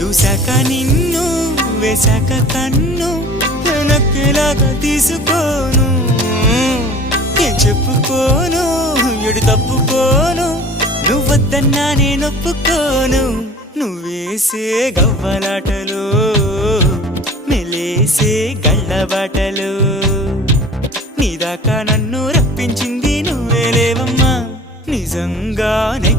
చూశాక నిన్ను వేశాక కన్ను నక్కేలాగా తీసుకోను ఏం చెప్పుకోను ఎడు తప్పుకోను నువ్వద్దన్నా నేనొప్పుకోను నువ్వేసే గవ్వలాటలు మెలేసే గళ్ళబాటలు నీదాకా నన్ను రప్పించింది నువ్వేలేవమ్మా నిజంగానే